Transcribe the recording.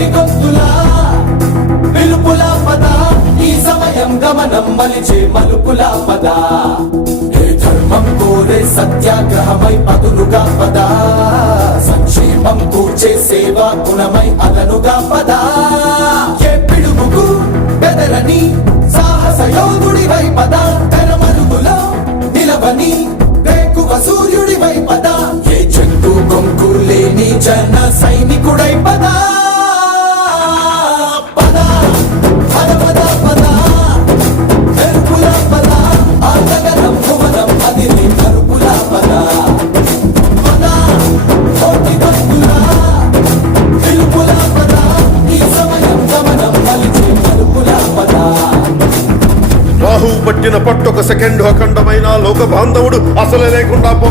కోటి పిలుపుల పద ఈ సమయం గమనం మలిచే మలుపుల పద. ఏ ధర్మం కోరే సత్యాగ్రహమై పదునుగా పద. సంక్షేమం కూర్చే సేవా గుణమై అదనుగా పద. ఏ పిడుగుకు బెదరని సాహస వై పద. తెరమరుగులో నిలవని వేకువ సూర్యుడి వై పద. ఏ చెట్టు కొంకు లేని జన సైనికుడై పద రాహు పట్టిన పట్టొక సెకండ్ అఖండమైన లోక బాంధవుడు అసలే లేకుండా పోతా